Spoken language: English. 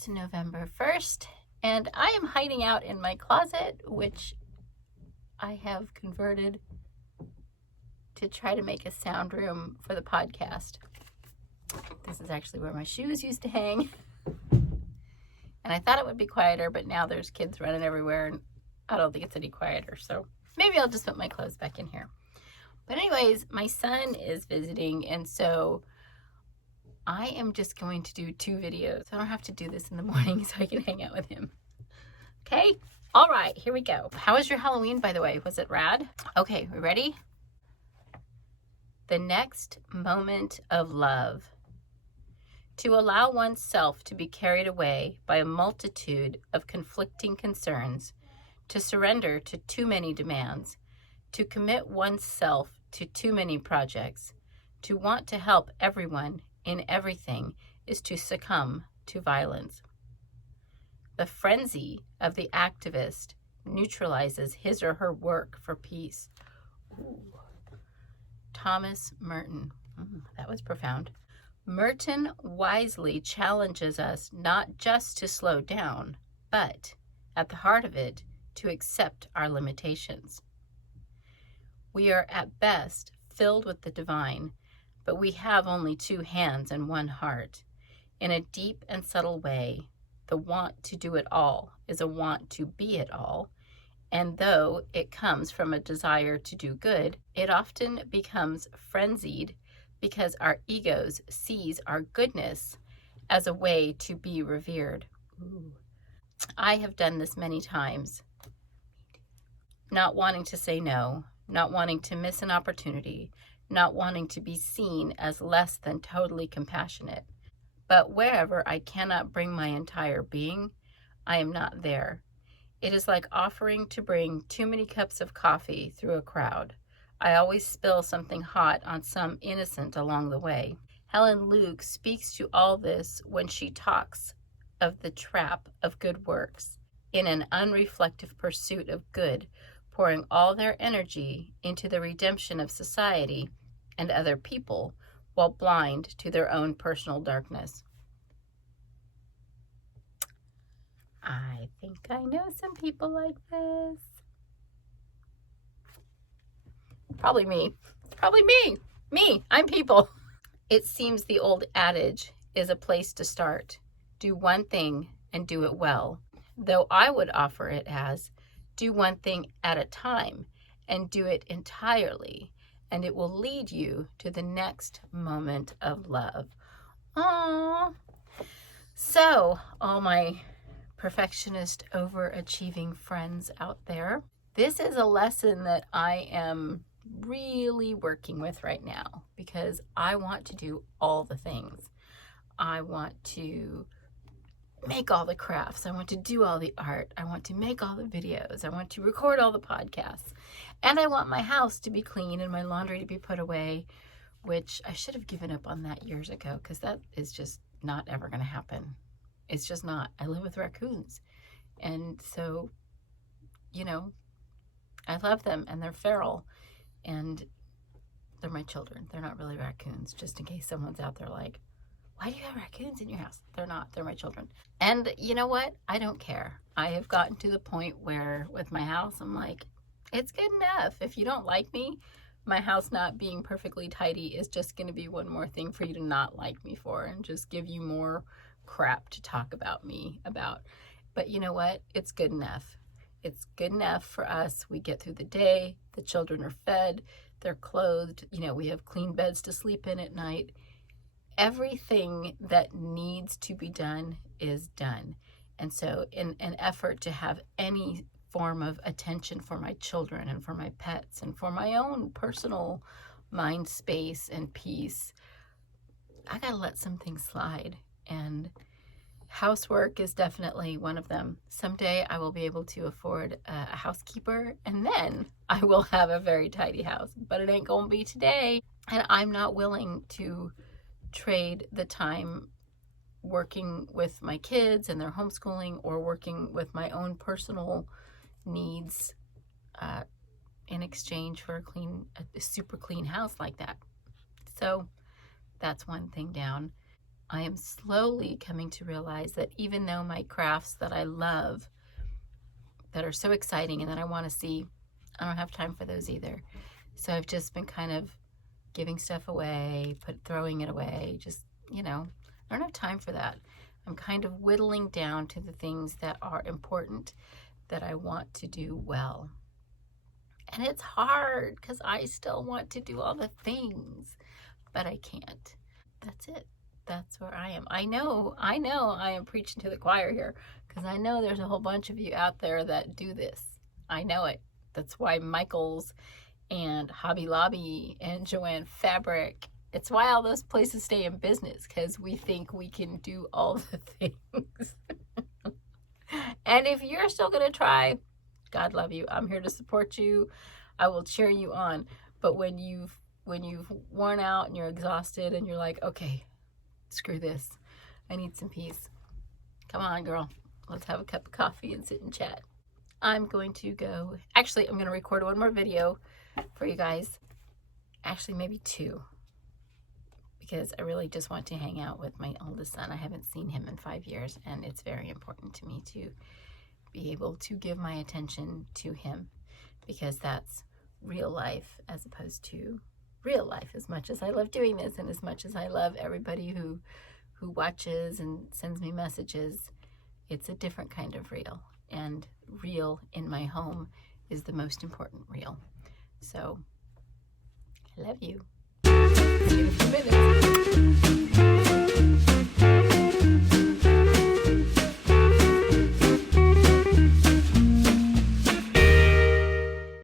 It's November 1st, and I am hiding out in my closet, which I have converted to try to make a sound room for the podcast. This is actually where my shoes used to hang. And I thought it would be quieter, but now there's kids running everywhere, and I don't think it's any quieter. So maybe I'll just put my clothes back in here. But anyways, my son is visiting, and so I am just going to do 2 videos. I don't have to do this in the morning so I can hang out with him. Okay? All right, here we go. How was your Halloween, by the way? Was it rad? Okay, we ready? The next moment of love. To allow oneself to be carried away by a multitude of conflicting concerns, to surrender to too many demands, to commit oneself to too many projects, to want to help everyone in everything is to succumb to violence. The frenzy of the activist neutralizes his or her work for peace. Ooh. Thomas Merton. That was profound. Merton wisely challenges us not just to slow down, but, at the heart of it, to accept our limitations. We are at best filled with the divine, but we have only 2 hands and 1 heart. In a deep and subtle way, the want to do it all is a want to be it all, and though it comes from a desire to do good, it often becomes frenzied because our egos sees our goodness as a way to be revered. Ooh. I have done this many times. Not wanting to say no, not wanting to miss an opportunity, not wanting to be seen as less than totally compassionate. But wherever I cannot bring my entire being, I am not there. It is like offering to bring too many cups of coffee through a crowd. I always spill something hot on some innocent along the way. Helen Luke speaks to all this when she talks of the trap of good works, in an unreflective pursuit of good, pouring all their energy into the redemption of society and other people, while blind to their own personal darkness. I think I know some people like this. Probably me. Me, I'm people. It seems the old adage is a place to start. Do one thing and do it well. Though I would offer it as, do one thing at a time and do it entirely, and it will lead you to the next moment of love. Aww. So, all my perfectionist, overachieving friends out there, this is a lesson that I am really working with right now because I want to do all the things. I want to make all the crafts. I want to do all the art. I want to make all the videos. I want to record all the podcasts. And I want my house to be clean and my laundry to be put away, which I should have given up on that years ago because that is just not ever going to happen. It's just not. I live with raccoons. And so, I love them and they're feral and they're my children. They're not really raccoons, just in case someone's out there like, why do you have raccoons in your house? They're not. They're my children. And you know what? I don't care. I have gotten to the point where with my house, I'm like, it's good enough. If you don't like me, my house not being perfectly tidy is just going to be one more thing for you to not like me for and just give you more crap to talk about me about. But you know what? It's good enough. It's good enough for us. We get through the day. The children are fed. They're clothed. We have clean beds to sleep in at night. Everything that needs to be done is done. And so in an effort to have any form of attention for my children and for my pets and for my own personal mind space and peace, I gotta let some things slide. And housework is definitely one of them. Someday I will be able to afford a housekeeper and then I will have a very tidy house, but it ain't gonna be today. And I'm not willing to trade the time working with my kids and their homeschooling or working with my own personal needs in exchange for a super clean house like that. So that's one thing down. I am slowly coming to realize that even though my crafts that I love, that are so exciting and that I want to see, I don't have time for those either. So I've just been kind of giving stuff away, throwing it away, just, I don't have time for that. I'm kind of whittling down to the things that are important, that I want to do well. And it's hard because I still want to do all the things, but I can't. That's it. That's where I am. I know I am preaching to the choir here, because I know there's a whole bunch of you out there that do this. I know it. That's why Michael's and Hobby Lobby and Joanne Fabric, it's why all those places stay in business, because we think we can do all the things. And if you're still going to try, God love you. I'm here to support you. I will cheer you on. But when you've worn out and you're exhausted and you're like, okay, screw this, I need some peace. Come on, girl. Let's have a cup of coffee and sit and chat. I'm going to record one more video for you guys. Actually, maybe two, because I really just want to hang out with my oldest son. I haven't seen him in 5 years, and it's very important to me to be able to give my attention to him, because that's real life as opposed to real life. As much as I love doing this, and as much as I love everybody who watches and sends me messages, it's a different kind of real, and real in my home is the most important real. So I love you. See you in a few minutes.